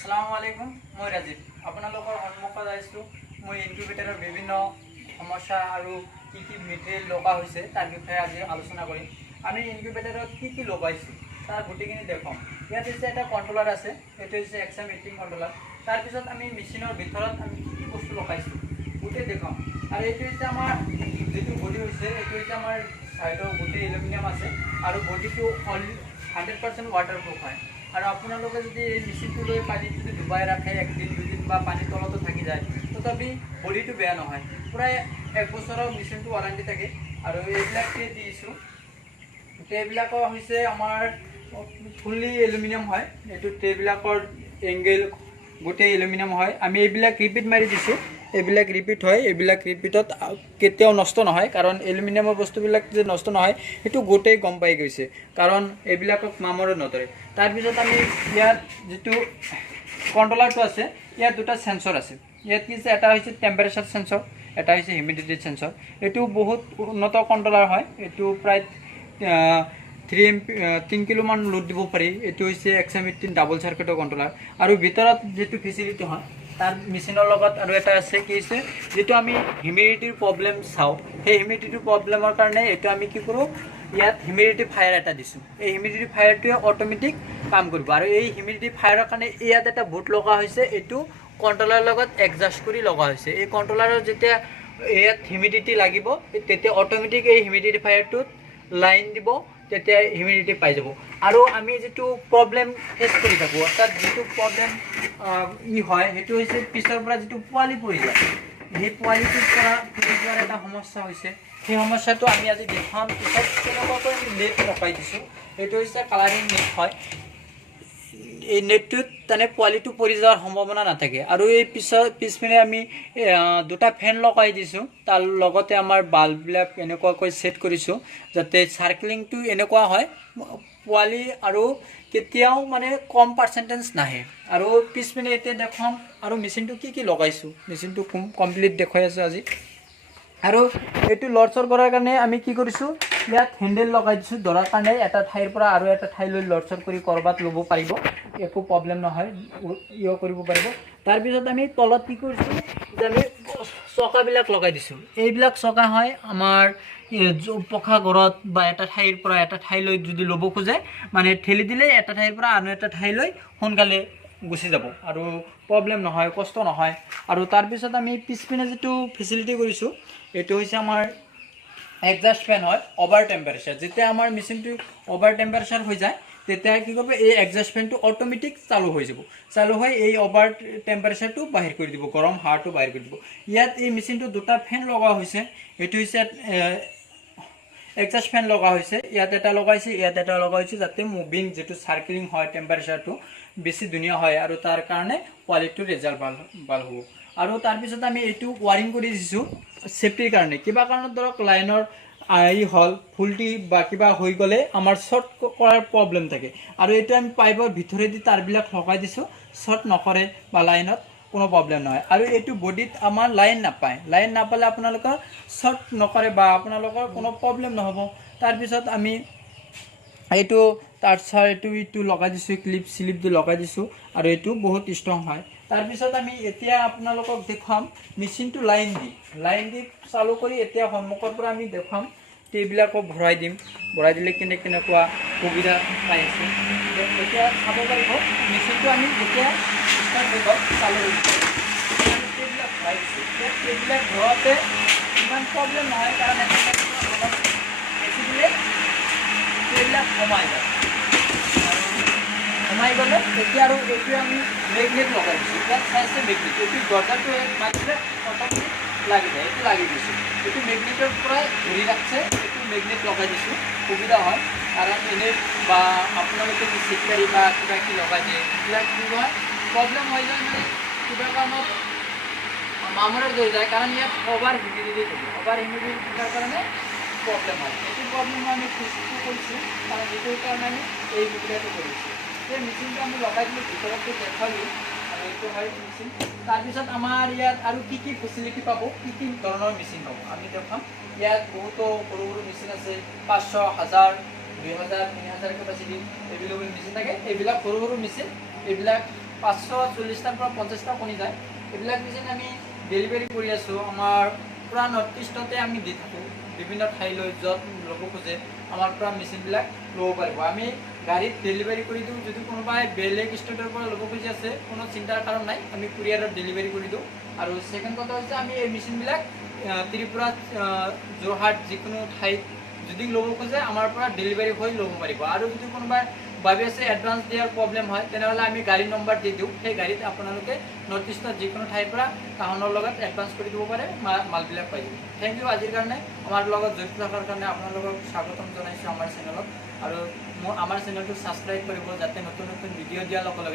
আসসালামু আলাইকুম, মই ৰাজীৱ। আপোনালোকৰ সন্মুখত আহিছোঁ মই ইনকিউবেটৰৰ বিভিন্ন সমস্যা আৰু কি কি মেটেৰিয়েল লগা হৈছে তাৰ বিষয়ে আজি আলোচনা কৰিম। আমি ইনকিউবেটৰত কি লগাইছোঁ তাৰ গোটেইখিনি দেখুৱাম। ইয়াত হৈছে এটা কণ্ট্ৰলাৰ আছে, এইটো হৈছে XM18 কণ্ট্ৰলাৰ। তাৰপিছত আমি মেচিনৰ ভিতৰত আমি কি বস্তু লগাইছোঁ গোটেই দেখুৱাম। আৰু এইটো হৈছে আমাৰ যিটো বডি হৈছে, এইটো হৈছে আমাৰ চাইডৰ গোটেই এলুমিনিয়াম আছে আৰু বডিটো 100% ৱাটাৰপ্ৰুফ হয়। আৰু আপোনালোকে যদি এই মেচিনটো লৈ পানীত যদি ডুবাই ৰাখে একদিন দুদিন বা পানীৰ তলতো থাকি যায়, তথাপি বডিটো বেয়া নহয়। প্ৰায় 1 বছৰৰ মেচিনটো ৱাৰেণ্টি থাকে। আৰু এইবিলাক ট্ৰে দিছোঁ, ট্ৰেবিলাকৰ হৈছে আমাৰ ফুল্লি এলুমিনিয়াম হয়। এইটো ট্ৰেবিলাকৰ এংগেল গোটেই এলুমিনিয়াম হয়। আমি এইবিলাক ৰিপিট মাৰি দিছোঁ, এইবিলাক ৰিপিট হয়। এইবিলাক ৰিপিটত কেতিয়াও নষ্ট নহয়, কাৰণ এলুমিনিয়ামৰ বস্তুবিলাক যে নষ্ট নহয় সেইটো গোটেই গম পাই গৈছে, কাৰণ এইবিলাকক মামৰে নধৰে। তাৰপিছত আমি ইয়াত যিটো কণ্ট্ৰলাৰটো আছে, ইয়াত দুটা সেন্সৰ আছে। ইয়াত কি আছে, এটা হৈছে টেম্পাৰেচাৰ সেন্সৰ, এটা হৈছে হিউমিডিটি সেন্সৰ। এইটো বহুত উন্নত কণ্ট্ৰলাৰ হয়। এইটো প্ৰায় 3 কিলোমান লোড দিব পাৰি। এইটো হৈছে XM18 ডাবল চাৰ্কিটৰ কণ্ট্ৰলাৰ। আৰু ভিতৰত যিটো ফেচিলিটি হয় তাৰ মেচিনৰ লগত আৰু এটা আছে, কি হৈছে যিটো আমি হিউমিডিটিৰ প্ৰব্লেম চাওঁ, সেই হিউমিডিটিৰ প্ৰব্লেমৰ কাৰণে এইটো আমি কি কৰোঁ, ইয়াত হিউমিডিটি ফায়াৰ এটা দিছোঁ। এই হিউমিডিটি ফায়াৰটোৱে অট'মেটিক কাম কৰিব। আৰু এই হিউমিডিটি ফায়াৰৰ কাৰণে ইয়াত এটা বুট লগা হৈছে, এইটো কণ্ট্ৰলাৰৰ লগত এডজাষ্ট কৰি লগা হৈছে। এই কণ্ট্ৰলাৰৰ যেতিয়া ইয়াত হিউমিডিটি লাগিব, তেতিয়া অট'মেটিক এই হিউমিডিটি ফায়াৰটোত লাইন দিব, তেতিয়া হিউমিডিটি পাই যাব। আৰু আমি যিটো প্ৰব্লেম ফেচ কৰি থাকোঁ, অৰ্থাৎ যিটো প্ৰব্লেম হয়, সেইটো হৈছে পিছৰ পৰা যিটো পোৱালি পৰি যায়, সেই পোৱালিটোৰ পৰা পৰি যোৱাৰ এটা সমস্যা হৈছে। সেই সমস্যাটো আমি আজি দেখুৱাম। পিছত কেনেকুৱাকৈ আমি নেট লগাই দিছোঁ, এইটো হৈছে কালাৰিং নেট হয়। এই নেটটোত মানে পোৱালিটো পৰি যোৱাৰ সম্ভাৱনা নাথাকে। আৰু এই পিছপিনে আমি দুটা ফেন লগাই দিছোঁ। তাৰ লগতে আমাৰ বাল্ববিলাক এনেকুৱাকৈ ছেট কৰিছোঁ যাতে চাৰ্কেলিংটো এনেকুৱা হয়, পোৱালি আৰু কেতিয়াও মানে কম পাৰ্চেণ্টেজ নাহে। আৰু পিছপিনে এতিয়া দেখুৱাম আৰু মেচিনটো কি লগাইছোঁ, মেচিনটো কমপ্লিট দেখুৱাই আছোঁ আজি। আৰু এইটো লৰচৰ কৰাৰ কাৰণে আমি কি কৰিছোঁ, ইয়াত হেণ্ডেল লগাই দিছোঁ ধৰাৰ কাৰণে। এটা ঠাইৰ পৰা আৰু এটা ঠাইলৈ লৰচৰ কৰি ক'ৰবাত ল'ব পাৰিব, একো প্ৰব্লেম নহয়, কৰিব পাৰিব। তাৰপিছত আমি তলত কি কৰিছোঁ, যে আমি চকাবিলাক লগাই দিছোঁ। এইবিলাক চকা হয় আমাৰ পকা ঘৰত বা এটা ঠাইৰ পৰা এটা ঠাইলৈ যদি ল'ব খোজে, মানে ঠেলি দিলে এটা ঠাইৰ পৰা আন এটা ঠাইলৈ সোনকালে গুচি যাব আৰু প্ৰব্লেম নহয়, কষ্ট নহয়। আৰু তাৰপিছত আমি পিছপিনে যিটো ফেচিলিটি কৰিছোঁ, এইটো হৈছে আমাৰ এডজাষ্ট ফেন হয়, অভাৰ টেম্পাৰেচাৰ। যেতিয়া আমাৰ মেচিনটো অভাৰ টেম্পাৰেচাৰ হৈ যায়, তেতিয়া কি কৰিব, এই এডজাষ্ট ফেনটো অট'মেটিক চালু হৈ যাব। চালু হৈ এই অভাৰ টেম্পাৰেচাৰটো বাহিৰ কৰি দিব, গৰম হাৱাটো বাহিৰ কৰি দিব। ইয়াত এই মেচিনটো দুটা ফেন লগা হৈছে। এইটো হৈছে এডজাষ্ট ফেন লগা হৈছে, ইয়াত এটা লগাইছে, ইয়াত এটা লগাইছে, যাতে মুভিং যিটো চাৰ্কেলিং হয় টেম্পাৰেচাৰটো বেছি ধুনীয়া হয়, আৰু তাৰ কাৰণে কোৱালিটিৰ ৰিজাল্ট ভাল হ'ব। আৰু তাৰপিছত আমি এইটো ৱাৰিং কৰি দিছোঁ ছেফটিৰ কাৰণে। কিবা কাৰণত ধৰক লাইনৰ হ'ল ফুল্টি বা কিবা হৈ গ'লে আমাৰ শ্বৰ্ট কৰাৰ প্ৰব্লেম থাকে। আৰু এইটো আমি পাইপৰ ভিতৰেদি তাৰবিলাক লগাই দিছোঁ, শ্বৰ্ট নকৰে বা লাইনত কোনো প্ৰব্লেম নহয়। আৰু এইটো বডিত আমাৰ লাইন নাপায়, লাইন নাপালে আপোনালোকৰ শ্বৰ্ট নকৰে বা আপোনালোকৰ কোনো প্ৰব্লেম নহ'ব। তাৰপিছত আমি এইটো এইটো লগাই দিছোঁ, ক্লিপ দি লগাই দিছোঁ, আৰু এইটো বহুত ষ্ট্ৰং হয়। তাৰপিছত আমি এতিয়া আপোনালোকক দেখুৱাম মেচিনটো লাইন দি চালু কৰি। এতিয়া সন্মুখৰ পৰা আমি দেখুৱাম, এইবিলাকক ভৰাই দিম, ভৰাই দিলে কেনেকুৱা সুবিধা পাই আছে। এতিয়া চাব পাৰিব মেচিনটো আমি যেতিয়া ষ্টাৰ্ট হৈ গ'ল, চালু হৈ গ'ল, এইবিলাক ভৰাই দিছোঁ। এইবিলাক ভৰাওঁতে ইমান প্ৰব্লেম নহয়, কাৰণ অলপ বেছি দিলে এইবিলাক কমাই যায়। কমাই গ'লে তেতিয়া আৰু এইটোৱে আমি মেগনেট লগাই দিছোঁ। ইয়াত চাইছে মেগনেট, এইটো দৰজাটো মাৰিলে অট'মেটিক লাগি যায়, এইটো লাগি দিছোঁ। এইটো মেগনেটৰ পৰাই ধৰি ৰাখছে, এইটো মেগনেট লগাই দিছোঁ, সুবিধা হয়। কাৰণ এনেই বা আপোনালোকে চিটকাৰি বা কিবা কি লগাই দিয়ে, এইবিলাক কি হয় প্ৰব্লেম হৈ যায়, মানে কিবা কাৰণত মামৰে ধৰি যায়, কাৰণ ইয়াত অভাৰ হিউমিডিটি থাকে। অভাৰ হিউমিডিটি থকাৰ কাৰণে প্ৰব্লেম হয়। এইটো প্ৰব্লেম আমি ফেচটো কৰিছোঁ, কাৰণ এইটোৰ কাৰণে আমি এই সুবিধাটো কৰিছোঁ। এই মেচিনটো আমি লগাই দিলোঁ, ভিতৰতটো দেখালোঁ, আৰু এইটো হয় মেচিন। তাৰপিছত আমাৰ ইয়াত আৰু কি ফেচিলিটি পাব, কি ধৰণৰ মেচিন পাব আমি দেখাম। ইয়াত বহুতো সৰু মেচিন আছে, 500, 1000, 2000, 3000 কেপাচিটি এভেইলেবল মেচিন থাকে। এইবিলাক সৰু মেচিন, এইবিলাক 540টাৰ পৰা 50টা কণী যায়। এইবিলাক মেচিন আমি ডেলিভাৰী কৰি আছোঁ। আমাৰ পূৰা নৰ্থ ইষ্টতে আমি দি থাকোঁ, বিভিন্ন ঠাইলৈ য'ত ল'ব খোজে আমাৰ পৰা মেচিনবিলাক ল'ব পাৰিব। আমি গাড়ীত ডেলিভাৰী কৰি দিওঁ। যদি কোনোবাই বেলেগ ষ্টেটৰ পৰা ল'ব খুজি আছে, কোনো চিন্তাৰ কাৰণ নাই, আমি কুৰিয়াৰত ডেলিভাৰী কৰি দিওঁ। আৰু ছেকেণ্ড কথা হৈছে আমি এই মেচিনবিলাক ত্ৰিপুৰা, যোৰহাট যিকোনো ঠাইত যদি ল'ব খোজে আমাৰ পৰা ডেলিভাৰী হৈ ল'ব পাৰিব। আৰু যদি কোনোবাই ভাবি আছে এডভান্স দিয়াৰ প্ৰব্লেম হয়, তেনেহ'লে আমি গাড়ী নম্বৰ দি দিওঁ। সেই গাড়ীত আপোনালোকে নৰ্থ ইষ্টৰ যিকোনো ঠাইৰ পৰা তাহনৰ লগত এডভান্স কৰি দিব পাৰে, মালবিলাক পাই যাব। Thank you. আজিৰ কাৰণে আমাৰ লগত জড়িত থকাৰ কাৰণে আপোনালোকক স্বাগতম জনাইছোঁ আমাৰ চেনেলত। আৰু আমাৰ চেনেলটো ছাবস্ক্ৰাইব কৰিব, যাতে নতুন নতুন ভিডিঅ' দিয়াৰ লগে লগে